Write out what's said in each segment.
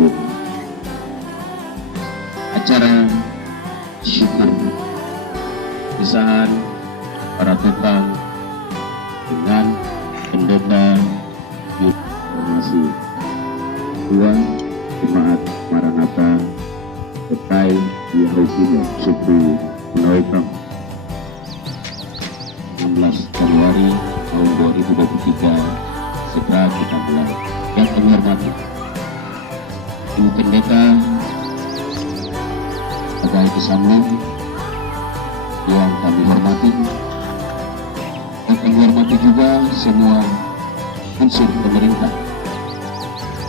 untuk acara syukur pisahan para tukang dengan pendeta Reformasi Dua Jemaat Maranatha Tekai Yahukimo Suku Punaukam 16 Januari tahun 2023 segera kita mulai. Yang kami hormati Ibu Pendeta Agai Kesamung, yang kami hormati, dan kami hormati juga semua unsur pemerintah,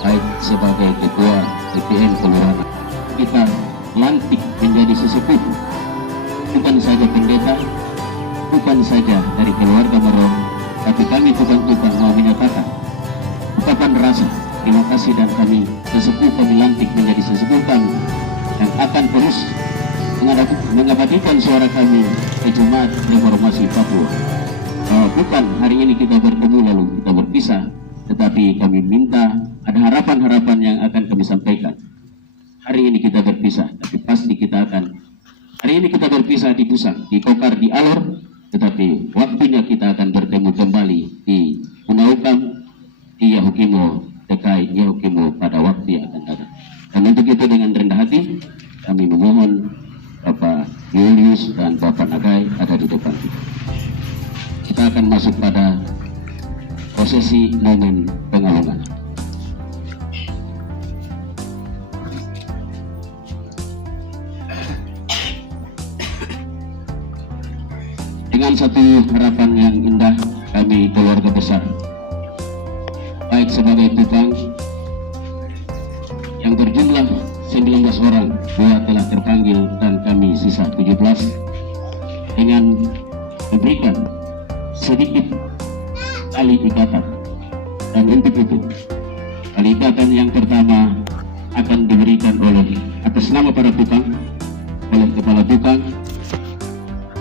baik sebagai Ketua DPM Kelurahan. Kita lantik menjadi sesepuh, bukan saja pendeta, bukan saja dari keluarga Merong, tapi kami tukang-tukang mau menyatakan ungkapan rasa terima kasih, dan kami sesepuh kami lantik menjadi sesepuh kami yang akan terus mengabadikan suara kami di Jemaat Reformasi Papua. Bukan hari ini kita bertemu lalu kita berpisah, tetapi kami minta ada harapan-harapan yang akan kami sampaikan. Hari ini kita berpisah, tapi pasti kita akan, hari ini kita berpisah di Pusang, di Kokar, di Alor, tetapi waktunya kita akan bertemu kembali di Punaukam, di Yahukimo, Tekai Yahukimo pada waktu yang akan datang. Dan untuk itu dengan rendah hati kami memohon Bapak Julius dan Bapak Nagai ada di depan kita. Kita akan masuk pada prosesi momen pengalungan. Dengan satu harapan yang indah, kami keluarga besar, baik sebagai tukang yang berjumlah 19 orang, 2 telah terpanggil dan kami sisa 17, dengan memberikan sedikit tali ikatan. Dan untuk itu tali ikatan yang pertama akan diberikan oleh atas nama para tukang, oleh kepala tukang,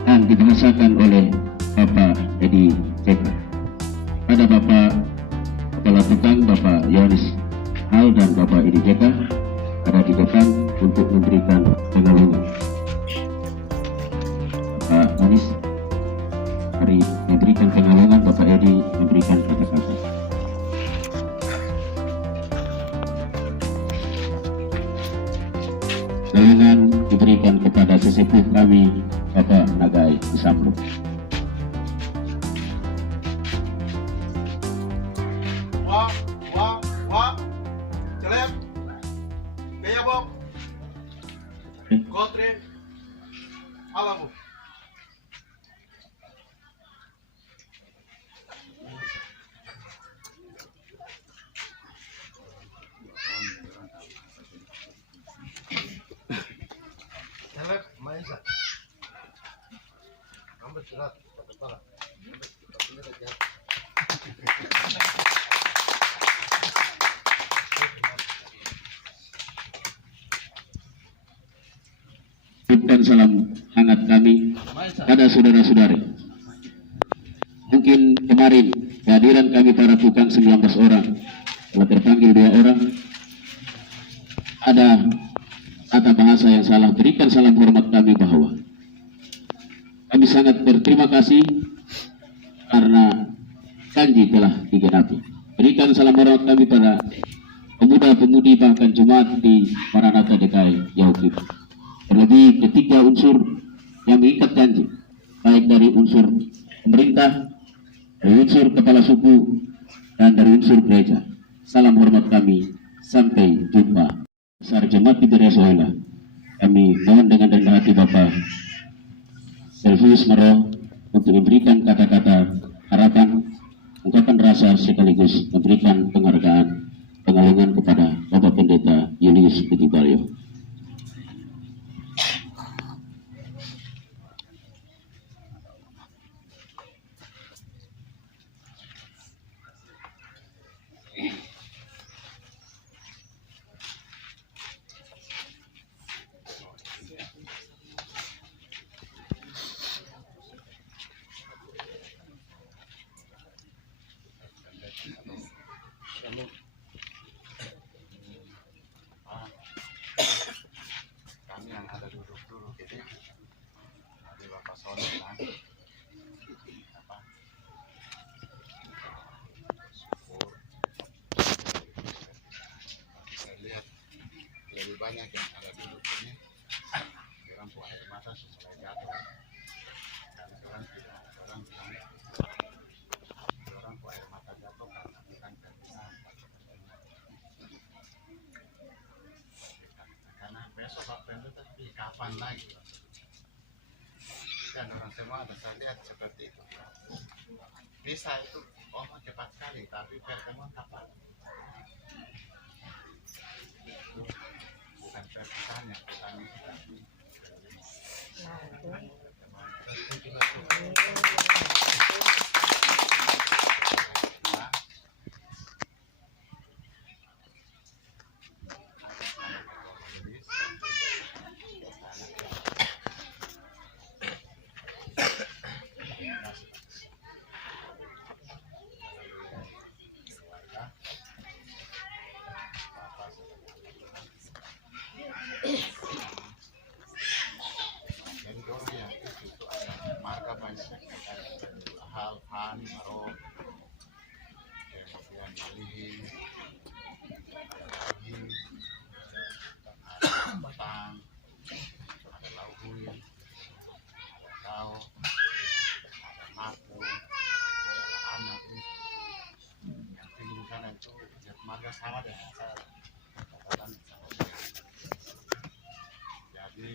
dan dibahasakan oleh Bapak Edi Jeka. Pada Bapak kepala tukang, Bapak Yohanes Hal dan Bapak Edi Jeka ada di depan untuk memberikan pengalungan. Bapak Anis mari memberikan pengalungan, Bapak Edi memberikan kata-kata. Pengalungan diberikan kepada sesepuh kami, Bapak Nagai Kesamung. Celep, Gaya Bok, Gotre, Alamu. Celep, Maisa. Ambil surat, kepala. Dan salam hangat kami pada saudara-saudari. Mungkin kemarin kehadiran kami para tukang 19 orang, telah terpanggil 2 orang, ada kata bahasa yang salah. Berikan salam hormat kami bahwa kami sangat berterima kasih karena janji telah digenapi. Berikan salam hormat kami pada pemuda-pemudi bahkan jemaat di Maranatha DKI Yahukimo. Terlebih ketiga unsur yang mengikat janji, baik dari unsur pemerintah, dari unsur kepala suku, dan dari unsur gereja. Salam hormat kami, sampai jumpa. Besar Jemaat Ibadah Sohela, kami mohon dengan rendah hati Bapak Selvius Mero untuk memberikan kata-kata harapan, ungkapan rasa, sekaligus memberikan penghargaan pengalungan kepada Bapak Pendeta Julius Bedibalyo. banyak yang ada di sini. Orang tua air mata mulai jatuh. Karena orang tidak, orang bilang orang tua air mata jatuh karena bukan karena karena besok Pak Pendo tapi kapan lagi? Dan orang semua ada saya lihat seperti itu. Bisa itu, oh cepat sekali, tapi pertemuan kapan? Bukan perpisahan yang petani tapi hal-hal baru kemudian malihin ada batang, ada lauhui, ada kau, ada napu, ada anak yang tinggi di sana itu marga sama dengan saya catatan sama saya. Jadi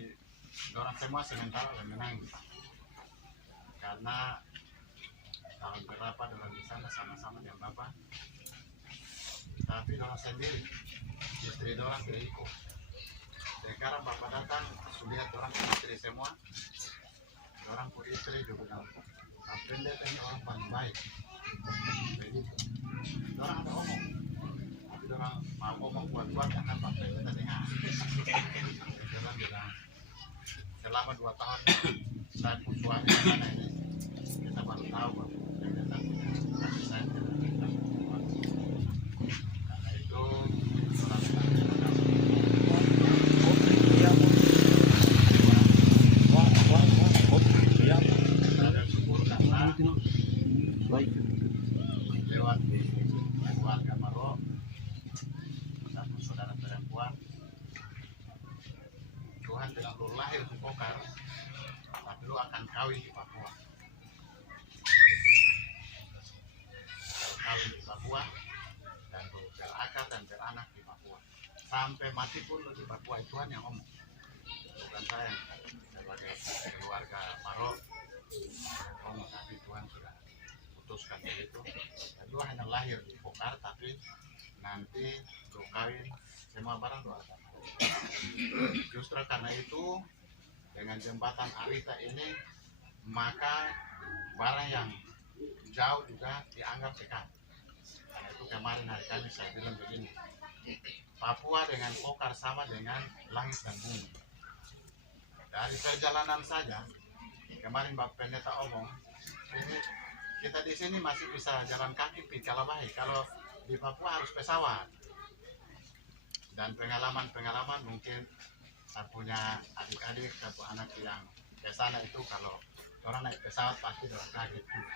orang semua sementara menangis karena tahun berapa orang di sana sama-sama dengan bapak, tapi orang sendiri istri orang berikut. Sekarang bapak datang sudah orang istri semua, orang pun istri juga bilang pendeta ini orang paling baik. Begitu orang ada omong, tapi orang mau omong buat-buat karena pak pendeta dengar. Orang bilang selama 2 tahun saya pun suami di sana ini kita baru tahu bahwa pendeta kasih saya karena itu orang lewat di keluarga Maro satu saudara perempuan Tuhan bilang lu lahir di Pokar tapi lu akan kawin di Papua. Kawin di Papua dan lu berakar dan beranak di Papua sampai mati pun lu di Papua. Tuhan yang ngomong, bukan saya sebagai keluarga Maro ngomong, tapi Tuhan sudah putuskan begitu. Dan lu hanya lahir di Pokar tapi nanti lu kawin semua barang lu akan. Justru karena itu dengan jembatan Arita ini maka barang yang jauh juga dianggap dekat. Karena itu kemarin hari Kamis saya bilang begini, Papua dengan Pokar sama dengan langit dan bumi. Dari perjalanan saja kemarin Bapak Pendeta omong, ini kita di sini masih bisa jalan kaki pergi Kalabahi, kalau di Papua harus pesawat. Dan pengalaman mungkin saya punya adik-adik atau anak yang ke sana itu kalau orang naik pesawat pasti orang kaget juga.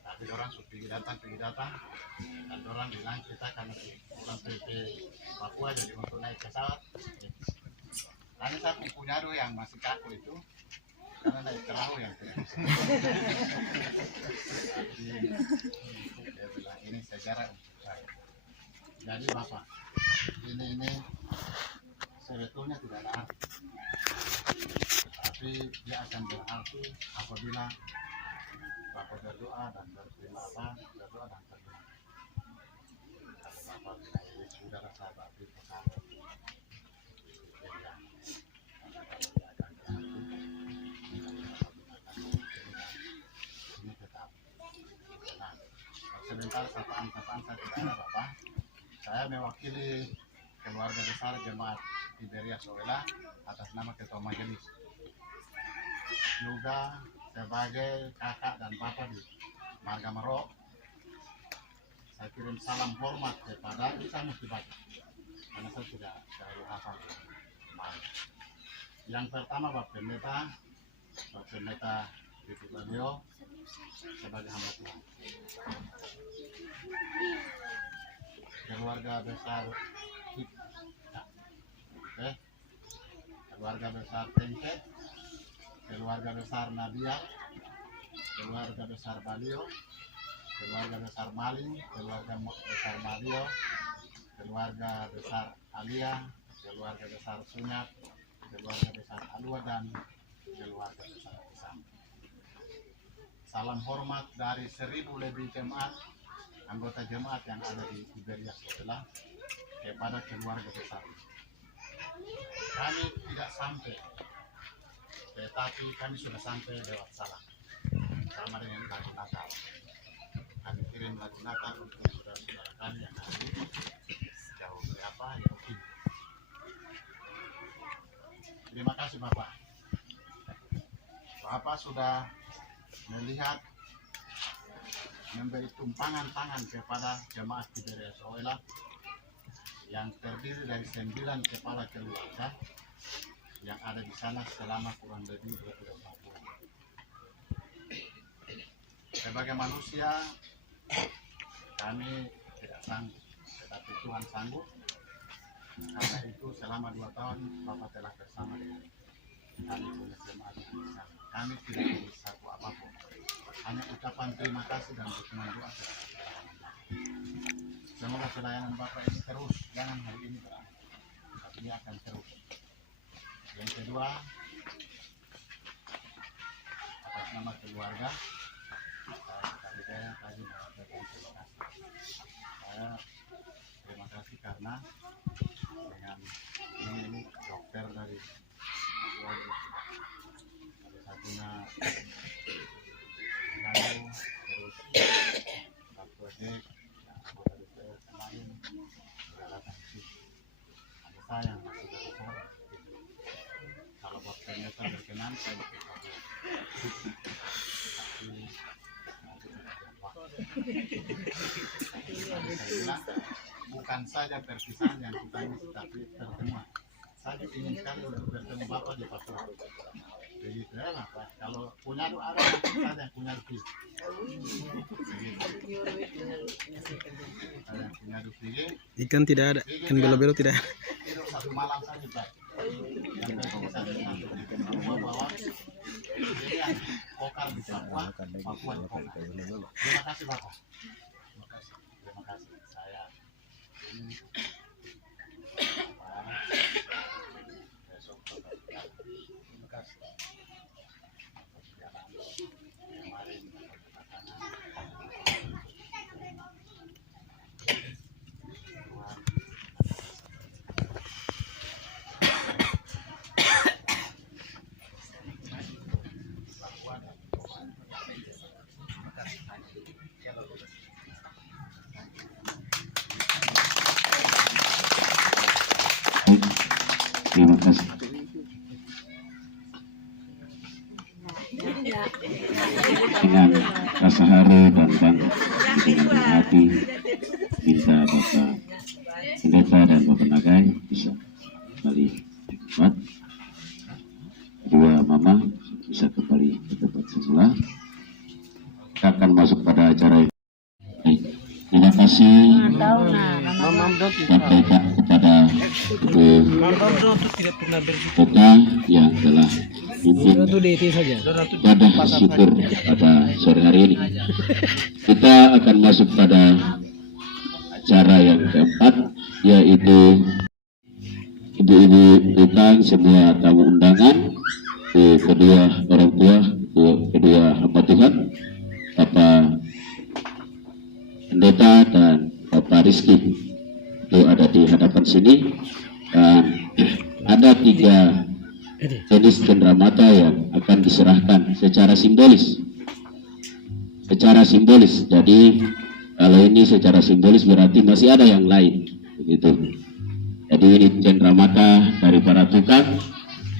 Tapi orang sudah pergi datang dan orang bilang kita karena orang PP Papua jadi untuk naik pesawat. Karena saya punya yang masih kaku itu karena naik perahu yang tidak bisa. Jadi dia bilang ini sejarah untuk saya. Jadi Bapak, ini sebetulnya tidak ada arti, tapi dia akan berarti apabila Bapak berdoa dan berterima berdoa dan berdoa. Kalau Bapak bilang ini saudara saya Bapak pesan, ini tetap. Nah, sebentar sapaan saya tidak ada Bapak. Saya mewakili keluarga besar Jemaat Tiberia Sowela atas nama Ketua Majelis. Juga sebagai kakak dan bapak di Marga Maro, saya kirim salam hormat kepada kita mesti baca karena saya tidak terlalu hafal. Yang pertama Bapak Pendeta Bibi Balio sebagai hamba Tuhan. Keluarga besar Oke. Keluarga besar Tengke, keluarga besar Nadia, keluarga besar Balio, keluarga besar Maling, keluarga besar Mario, keluarga besar Alia, keluarga besar Sunyat, keluarga besar Alua, dan keluarga besar Isam. Salam hormat dari 1000 lebih jemaat, anggota jemaat yang ada di Tiberias setelah kepada keluarga besar. Kami tidak sampai, tetapi kami sudah sampai lewat salah, sama dengan lagu Natal. Kami kirim lagu Natal untuk saudara-saudara kami yang ada di jauh ini. Terima kasih Bapak. Bapak sudah melihat, memberi tumpangan tangan kepada jemaat Tiberias Oela yang terdiri dari 9 kepala keluarga yang ada di sana selama kurang lebih 24 bulan. Sebagai manusia, kami tidak sanggup, tetapi Tuhan sanggup. Karena itu selama 2 tahun Bapak telah bersama dengan kami punya jemaat yang di sana. Kami tidak bisa apapun, hanya ucapan terima kasih dan dukungan doa. Semoga pelayanan Bapak ini terus, jangan hari ini berakhir, tapi ini akan terus. Yang kedua, atas nama keluarga, saya tadi menyampaikan terima kasih. Saya terima kasih karena dengan ini dokter dari keluarga, ada satunya lalu terus Pak Projek, anggota DPR yang lain sudah datang ke sini. Ada saya yang masih dari sore. Kalau Bapak ternyata berkenan, saya bakal kabur. Tapi nanti saya bilang, bukan saja perpisahan yang kita ini, tapi pertemuan. Saya ingin sekali untuk bertemu Bapak di Papua. Begitu ya Bapak. Kalau punya doa ada, saya punya duit. Ikan tidak ada, ikan belo-belo tidak ada. Tidur 1 malam saja Pak. Yang penting saya bahwa jadi yang kokar di Papua, Papua di kokar. Terima kasih Bapak. Terima kasih. Saya ini besok terima kasih. Kemarin Terima kasih. Dengan rasa haru dan bangga dengan hati minta Bapak Pendeta dan Bapak Nagai bisa kembali ke tempat. Kedua Mama bisa kembali ke tempat semula. Kita akan masuk pada acara ini. Terima kasih sampaikan kepada kita yang telah pimpin ibadah syukur pada sore hari ini. Kita akan masuk pada acara yang keempat, yaitu ibu-ibu utang, semua tamu undangan, kedua orang tua, kedua hamba Tuhan, Bapak Pendeta dan Bapak Rizky itu ada di hadapan sini. Dan ada 3 jenis cenderamata yang akan diserahkan secara simbolis. Jadi kalau ini secara simbolis berarti masih ada yang lain, begitu. Jadi ini cenderamata dari para tukang,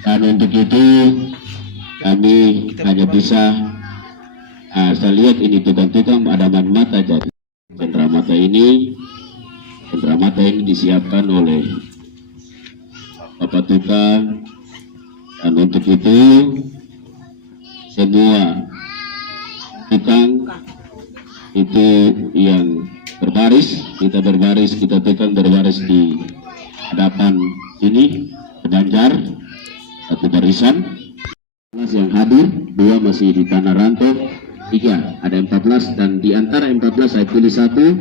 dan untuk itu kami hanya bisa saya lihat ini tukang-tukang adaman mata. Jadi cenderamata ini disiapkan oleh Bapak tukang, dan untuk itu semua tukang itu yang berbaris, kita tukang berbaris di hadapan sini Banjar, satu barisan. Yang hadir, 2 masih di Tanah Rantau, 3 ada 14, dan di antara 14 saya pilih 1.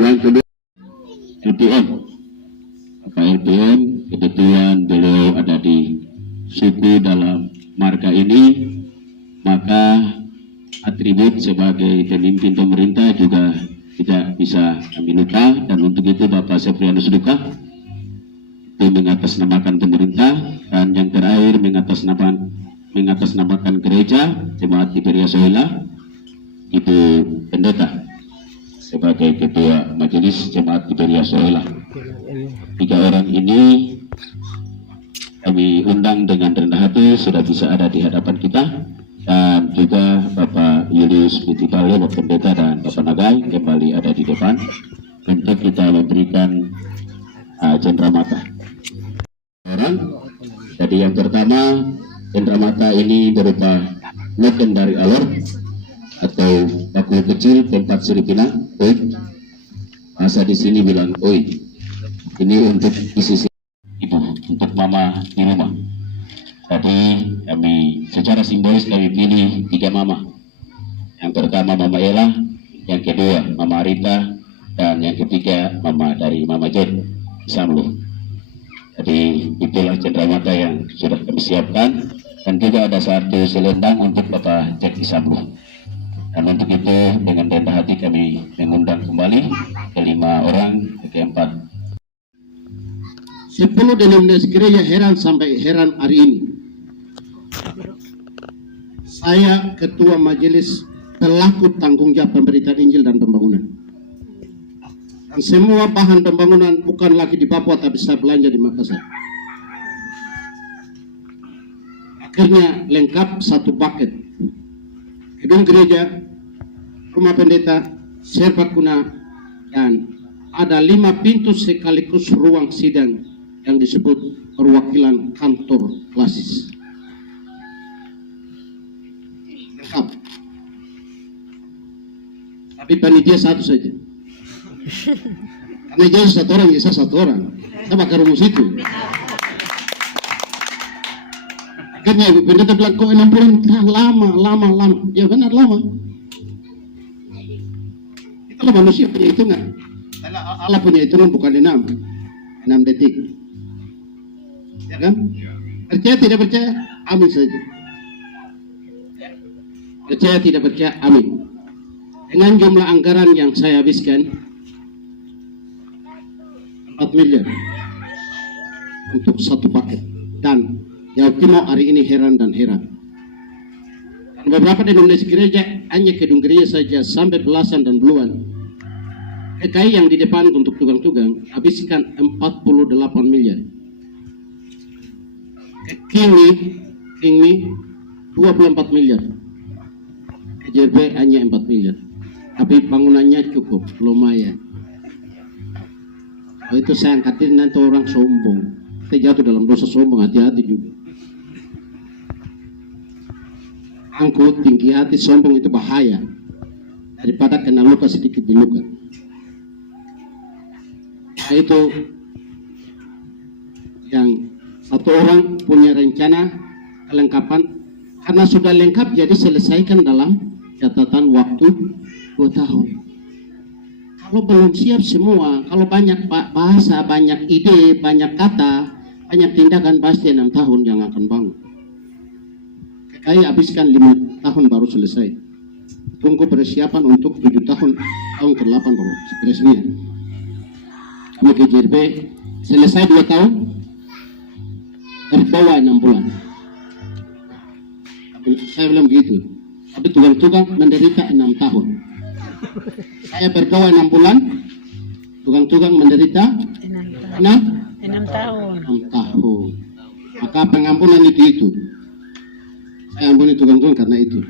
Yang kedua LPM. Pak LPM kebetulan beliau ada di suku dalam marga ini, maka atribut sebagai pemimpin pemerintah juga tidak bisa kami lupa, dan untuk itu Bapak Septrianus Duka itu mengatasnamakan pemerintah, dan yang terakhir mengatasnamakan gereja Jemaat Tiberia Soila, Ibu Pendeta sebagai Ketua Majelis Jemaat Tiberia Soila. 3 orang ini kami undang dengan rendah hati sudah bisa ada di hadapan kita, dan juga Bapak Julius Butikale, Bapak Pendeta, dan Bapak Nagai kembali ada di depan untuk kita memberikan cenderamata. Jadi yang pertama, cenderamata ini berupa noken dari alor atau bakul kecil tempat Filipina, oi. Masa di sini bilang oi. Ini untuk isi ibu, untuk mama di rumah. Jadi kami secara simbolis kami pilih 3 mama. Yang pertama Mama Ella, yang kedua Mama Arita, dan yang ketiga mama dari Mama Jen Samlu. Jadi itulah cenderamata yang sudah kami siapkan, dan juga ada 1 selendang untuk Bapak Jack Samlu. Dan untuk itu dengan rendah hati kami mengundang kembali ke-5 orang, ke-4. 10 denominasi gereja heran sampai heran hari ini. Saya Ketua Majelis pelaku tanggung jawab pemberitaan Injil dan pembangunan. Dan semua bahan pembangunan bukan lagi di Papua, tapi saya belanja di Makassar. Akhirnya lengkap 1 paket. Gedung gereja, rumah pendeta, serbaguna, dan ada 5 pintu sekaligus ruang sidang yang disebut perwakilan kantor klasis. Lengkap. Tapi panitia 1 saja. Karena jadi 1 orang, bisa 1 orang. Saya bakar rumus itu. Akhirnya Ibu Pendeta bilang, kok 6 bulan lama. Ya benar lama. Itulah manusia punya hitungan. Allah punya hitungan bukan 6 detik. Ya kan? Percaya tidak percaya, amin saja. Percaya tidak percaya, amin. Dengan jumlah anggaran yang saya habiskan 4 miliar untuk 1 paket, dan yang mau hari ini heran. Dan beberapa denominasi gereja hanya gedung gereja saja sampai belasan dan puluhan. PKI yang di depan untuk tugang-tugang habiskan 48 miliar. Kingmi 24 miliar. KJRB hanya 4 miliar. Tapi bangunannya cukup, lumayan. Itu saya angkatin, nanti orang sombong. Kita jatuh dalam dosa sombong, hati-hati juga. Angkut, tinggi hati, sombong itu bahaya. Daripada kena luka sedikit di luka. Nah, itu yang 1 orang punya rencana kelengkapan. Karena sudah lengkap, jadi selesaikan dalam catatan waktu 2 tahun. Kalau belum siap semua, kalau banyak bahasa, banyak ide, banyak kata, banyak tindakan, pasti 6 tahun yang akan bangun. Saya habiskan 5 tahun baru selesai. Tunggu persiapan untuk 7 tahun ke-8 baru resmi. Kami KJRB selesai 2 tahun, dari bawah 6 bulan. Saya bilang begitu. Tapi tukang-tukang menderita 6 tahun. Saya bergawe 6 bulan, tukang-tukang menderita 6 tahun. Maka pengampunan itu. Saya ampuni tukang-tukang karena itu.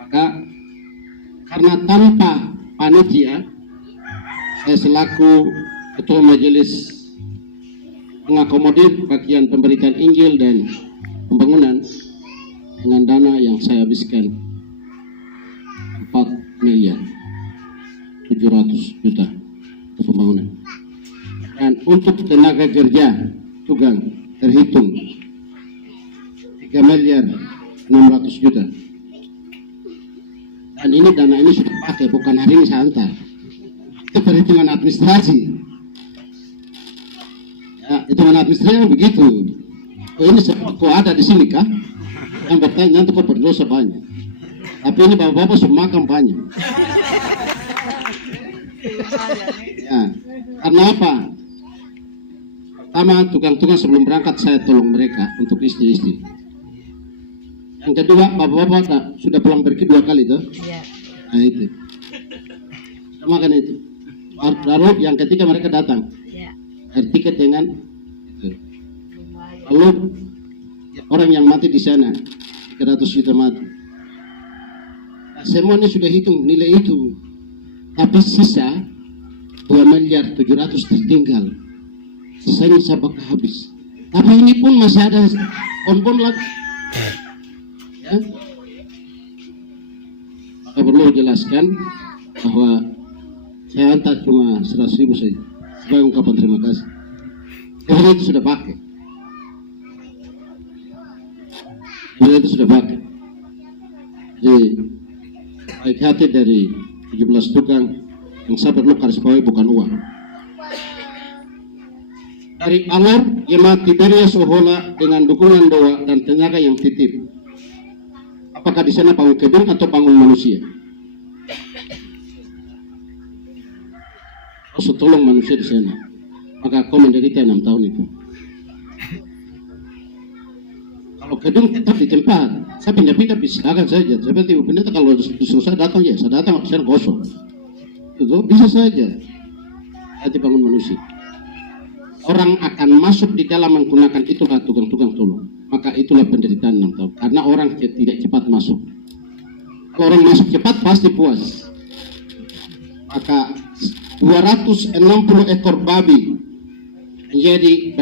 Maka karena tanpa panitia, saya selaku Ketua Majelis mengakomodir bagian pemberitaan Injil dan pembangunan dengan dana yang saya habiskan 4 miliar. 700 juta untuk pembangunan. Dan untuk tenaga kerja Tugang terhitung 3 miliar 600 juta. Dan ini dana ini sudah pakai, bukan hari ini saya antar. Itu perhitungan administrasi. Ya, hitungan administrasi begitu. Oh, ini kok ada di sini kah? Yang bertanya nanti kok berdosa banyak. Tapi ini bapak-bapak semua makan banyak. Ya, karena apa? Pertama, tukang-tukang sebelum berangkat saya tolong mereka untuk istri-istri. Yang kedua, bapak-bapak sudah pulang pergi 2 kali tuh. Iya. Nah itu. Sudah makan itu. Lalu yang ketiga mereka datang. Iya. Air tiket dengan itu. Lalu orang yang mati di sana 300 juta mati. Nah, semua ini sudah hitung nilai itu. Tapi sisa 2 miliar 700 tertinggal. Sisanya saya bakal habis. Tapi ini pun masih ada on lagi. Ya. Maka perlu jelaskan bahwa saya antar cuma 100.000 saja sebagai ungkapan terima kasih. Karena itu sudah pakai. Itu sudah pakai. Jadi baik hati dari 17 tukang yang saya perlu garis bawahi bukan uang. Dari alur jemaat Tiberias Ohola dengan dukungan doa dan tenaga yang titip. Apakah di sana bangun gedung atau bangun manusia? Kau tolong manusia di sana, maka kau menderita 6 tahun itu. Kalau gedung tetap di tempat, saya pindah-pindah silakan saja. Seperti pendeta kalau disuruh saya datang ya, saya datang saya kosong. Itu bisa saja. Hati bangun manusia. Orang akan masuk di dalam menggunakan itulah tukang-tukang tolong. Maka itulah penderitaan 6 tahun. Karena orang tidak cepat masuk. Kalau orang masuk cepat pasti puas. Maka 260 ekor babi menjadi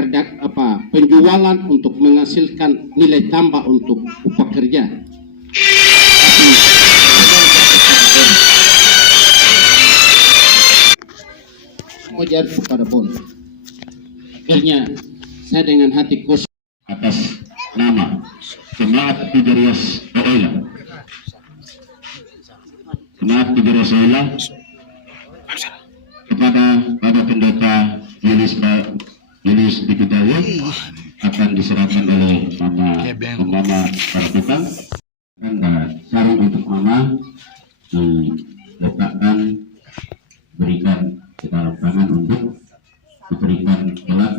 penjualan untuk menghasilkan nilai tambah untuk upah kerja. Mau jadi kepada Bon. Akhirnya saya dengan hati kosong atas nama Jemaat Tiberias Ohola. Jemaat Tiberias Ohola kepada Bapak Pendeta Julius Dikitawa akan diserahkan oleh Mama Paratukan dan sarung untuk Mama diletakkan berikan ke dalam tangan untuk diberikan gelar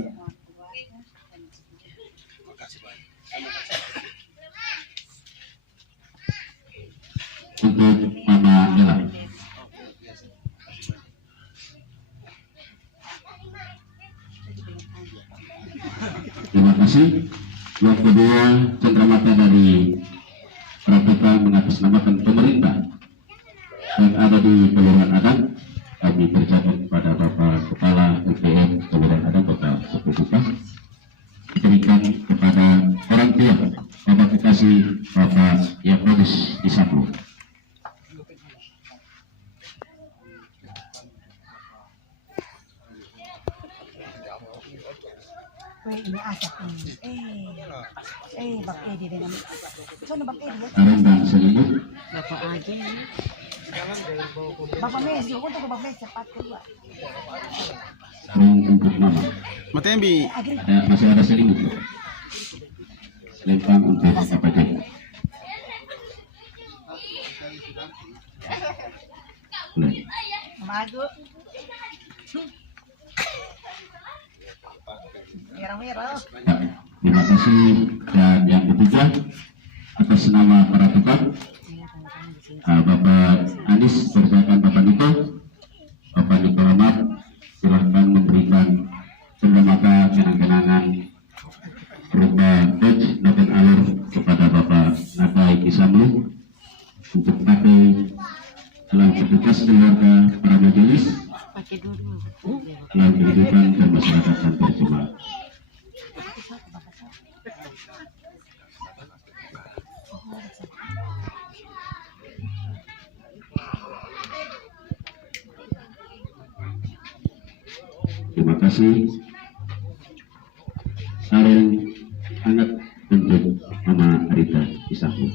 untuk Mama Ella. Terima kasih. Yang kedua, cenderamata dari Pratika mengatasnamakan pemerintah yang ada di Kelurahan Adang. Kami percayakan kepada Bapak Kepala UPM Kelurahan Adang, Bapak Sepupuka, diberikan kepada orang tua Bapak Kekasih Bapak Yakobus Isaplu. Ini asap ini. Bak Edi dengan. So na Bak Edi. Sarung dan selimut. Bapak aja. Bapak Mes, yo untuk Bapak Mes cepat keluar. Sarung untuk Mama. Matembi. Masih ada selimut. Selempang untuk Bapak Joko. Mago. Merah-merah. Terima kasih. Dan yang ketiga, atas nama para tukang, Bapak Anis persilakan Bapak Niko. Bapak Niko Ahmad silahkan memberikan cenderamata kenang-kenangan berupa badge noten alur kepada Bapak Nakai Kisamlu untuk pakai dalam petugas keluarga para majelis dalam kehidupan dan masyarakat dan terjemah. Terima kasih. Salam hangat untuk Mama Rita Isahu.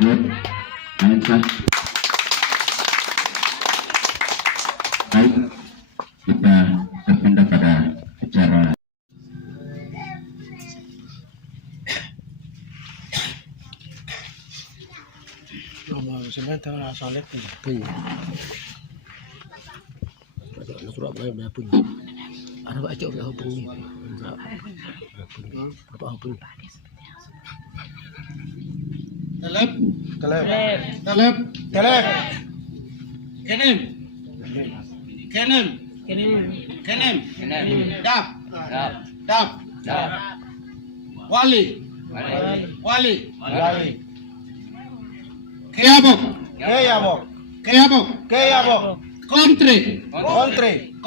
Baik, baik, kita berpindah pada acara. Talab, talab, talab, kenem, kenem, kenem, dap, dap, wali, wali, keabok, keabok, kontre, kontre,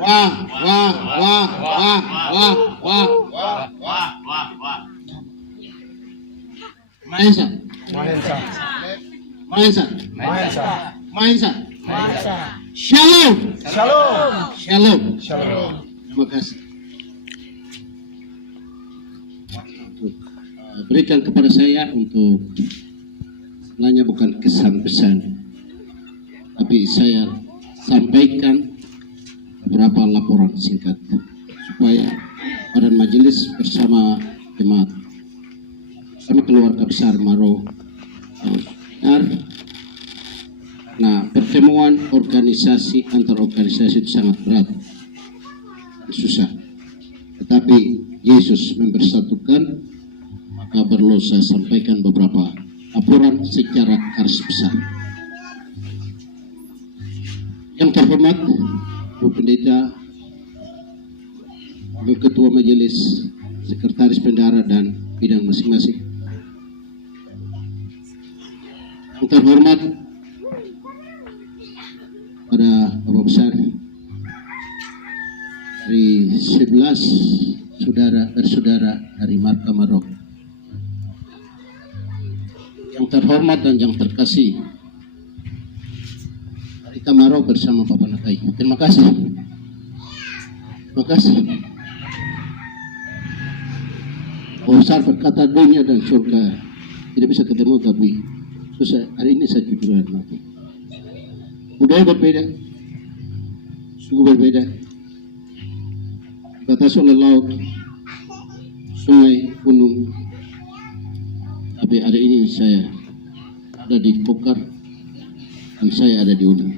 wah, Mahensa, Shalom. Terima kasih. Berikan kepada saya untuk sebenarnya bukan kesan pesan, tapi saya sampaikan beberapa laporan singkat supaya badan majelis bersama jemaat sama keluarga besar Maro nah pertemuan organisasi antar organisasi itu sangat berat dan susah, tetapi Yesus mempersatukan, maka perlu saya sampaikan beberapa laporan secara garis besar. Yang terhormat Bu Pendeta, Bu Ketua Majelis, Sekretaris Bendahara dan bidang masing-masing. Yang terhormat pada Bapak Besar dari 11 saudara dari Marka Marok. Yang terhormat dan yang terkasih dari Marok bersama Bapak Nakai. Terima kasih. Terima kasih. Bapak Besar berkata dunia dan surga tidak bisa ketemu, tapi susah. Hari ini saya jujur mati. Budaya berbeda, suku berbeda, batas oleh laut, sungai, gunung. Tapi hari ini saya ada di Pokar dan saya ada di Unang.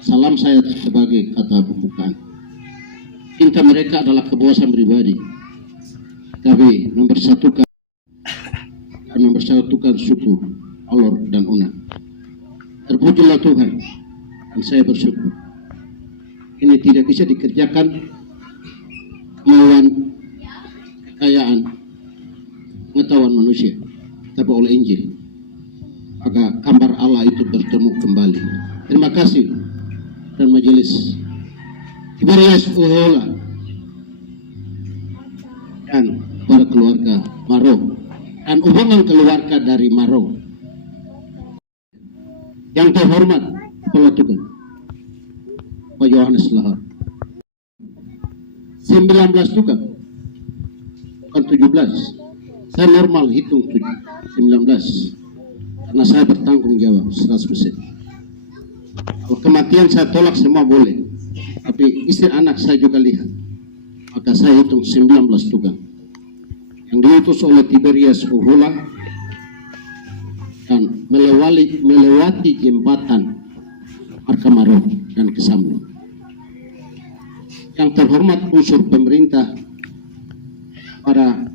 Salam saya sebagai kata pembukaan. Cinta mereka adalah kepuasan pribadi, tapi mempersatukan suku Alor dan Unang. Terpujilah Tuhan, dan saya bersyukur. Ini tidak bisa dikerjakan kemauan, kekayaan, pengetahuan manusia, tapi oleh Injil. Maka gambar Allah itu bertemu kembali. Terima kasih dan majelis Tiberias Uhola dan para keluarga Maro dan hubungan keluarga dari Maro. Yang terhormat Kepala Tugas Pak Yohanes Lahar, 19 tukang, bukan 17. Saya normal hitung 19 karena saya bertanggung jawab 100%. Kalau kematian saya tolak semua boleh, tapi istri anak saya juga lihat, maka saya hitung 19 tukang yang diutus oleh Tiberias Uhola dan melewati jembatan Marka Maro dan Kesamlo. Yang terhormat unsur pemerintah, para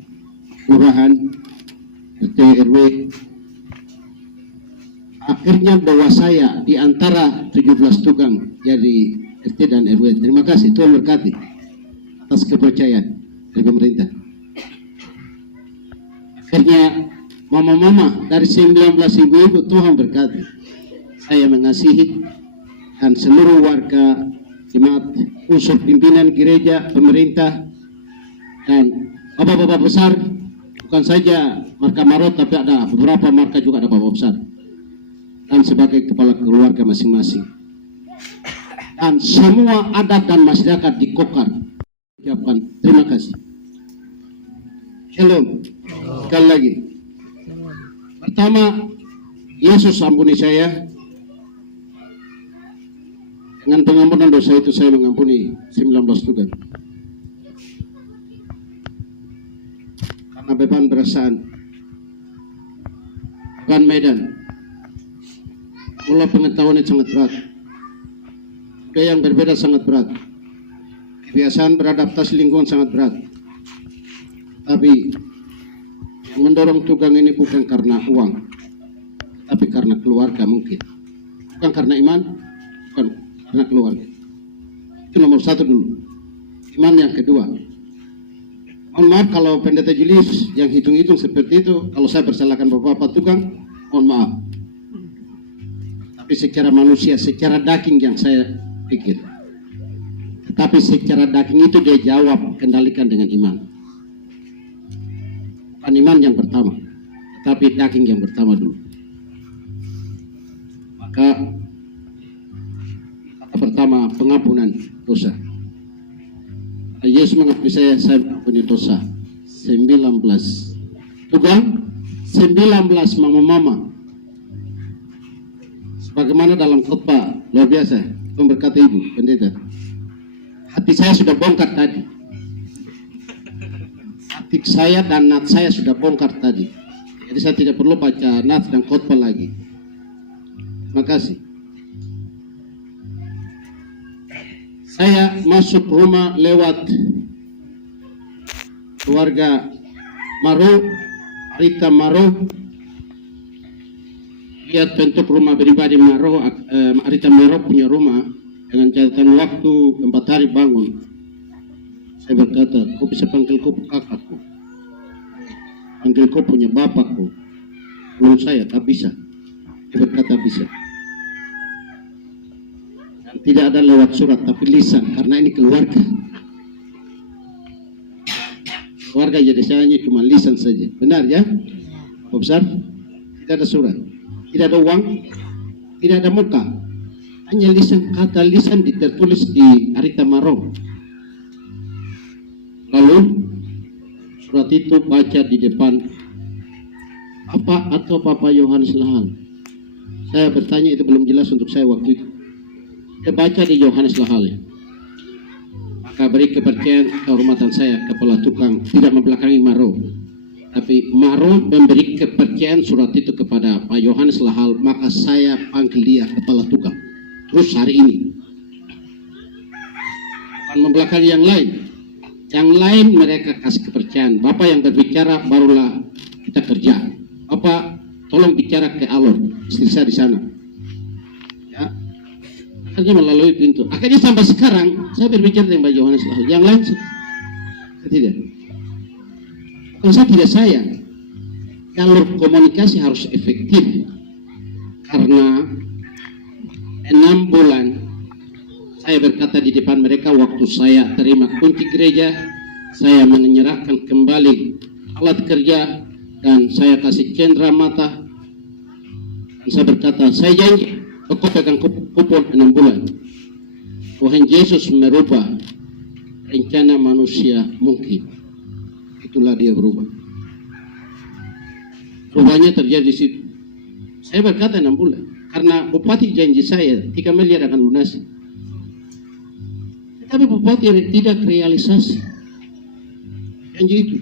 kelurahan, RT RW, akhirnya bawa saya di antara 17 tukang jadi RT dan RW. Terima kasih, Tuhan berkati atas kepercayaan dari pemerintah. Akhirnya mama-mama dari 19 ibu-ibu, Tuhan berkati. Saya mengasihi dan seluruh warga jemaat, unsur pimpinan gereja, pemerintah, dan Bapak-bapak besar, bukan saja marka Maro, tapi ada beberapa marka juga ada bapak besar. Dan sebagai kepala keluarga masing-masing. Dan semua adat dan masyarakat di Kokar. Ucapkan terima kasih. Shalom. Sekali lagi. Pertama, Yesus ampuni saya. Dengan pengampunan dosa itu saya mengampuni 19 juga. Karena beban perasaan, beban medan, pola pengetahuan itu sangat berat. Budaya yang berbeda sangat berat. Kebiasaan beradaptasi lingkungan sangat berat. Tapi yang mendorong Tugang ini bukan karena uang, tapi karena keluarga mungkin. Bukan karena iman, bukan karena keluarga. Itu nomor satu dulu. Iman yang kedua. Mohon maaf kalau Pendeta Julius yang hitung-hitung seperti itu, kalau saya persalahkan Bapak-Bapak Tukang, mohon maaf. Tapi secara manusia, secara daging yang saya pikir. Tetapi secara daging itu dia jawab, kendalikan dengan iman. Bukan iman yang pertama, tapi daging yang pertama dulu. Maka kata pertama, pengampunan dosa. Yesus mengampuni saya mengampuni dosa. 19. Tugang 19 mama-mama. Sebagaimana dalam khotbah luar biasa, berkata Ibu Pendeta, hati saya sudah bongkar tadi. Hati saya dan nat saya sudah bongkar tadi. Jadi saya tidak perlu baca nat dan khotbah lagi. Terima kasih. Saya masuk rumah lewat keluarga Maro, Rita Maro. Lihat bentuk rumah pribadi Maro, Rita Maro punya rumah dengan catatan waktu 4 hari bangun. Saya berkata, kau bisa panggil kau kakakku, panggil kau punya bapakku. Belum saya, tak bisa. Dia berkata bisa. Tidak ada lewat surat tapi lisan, karena ini keluarga. Keluarga jadi saya cuma lisan saja. Benar ya? Bapak besar, tidak ada surat, tidak ada uang, tidak ada muka, hanya lisan. Kata lisan ditertulis di Arita Maro. Lalu surat itu baca di depan apa atau Papa Yohanes Lahal. Saya bertanya, itu belum jelas untuk saya waktu itu. Saya baca di Yohanes Lahal. Maka beri kepercayaan kehormatan saya, kepala tukang, tidak membelakangi Maro. Tapi Maro memberi kepercayaan surat itu kepada Pak Yohanes Lahal, maka saya panggil dia kepala tukang. Terus hari ini. Bukan membelakangi yang lain. Yang lain mereka kasih kepercayaan. Bapak yang berbicara barulah kita kerja. Bapak tolong bicara ke Alor, istri saya di sana. Ya. Akhirnya melalui pintu. Akhirnya sampai sekarang saya berbicara dengan Pak Yohanes Lahal. Yang lain saya tidak. Kalau saya tidak sayang, kalau komunikasi harus efektif. Karena 6 bulan saya berkata di depan mereka waktu saya terima kunci gereja, saya menyerahkan kembali alat kerja dan saya kasih cendera mata. Dan saya berkata, saya janji kau pegang kupon 6 bulan. Tuhan Yesus merubah rencana manusia mungkin. Itulah dia berubah. Perubahannya terjadi di situ. Saya berkata 6 bulan. Karena bupati janji saya 3 miliar akan lunasi. Tapi bupati tidak realisasi janji itu.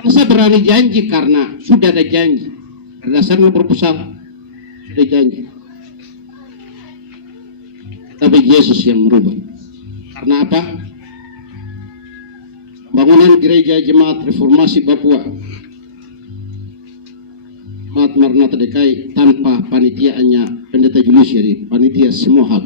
Karena saya berani janji karena sudah ada janji. Berdasarkan proposal sudah janji. Tapi Yesus yang merubah. Karena apa? Bangunan gereja Jemaat Reformasi Papua, Jemaat Maranatha DKI, tanpa panitiaannya Pendeta Julius, jadi panitia semua hal.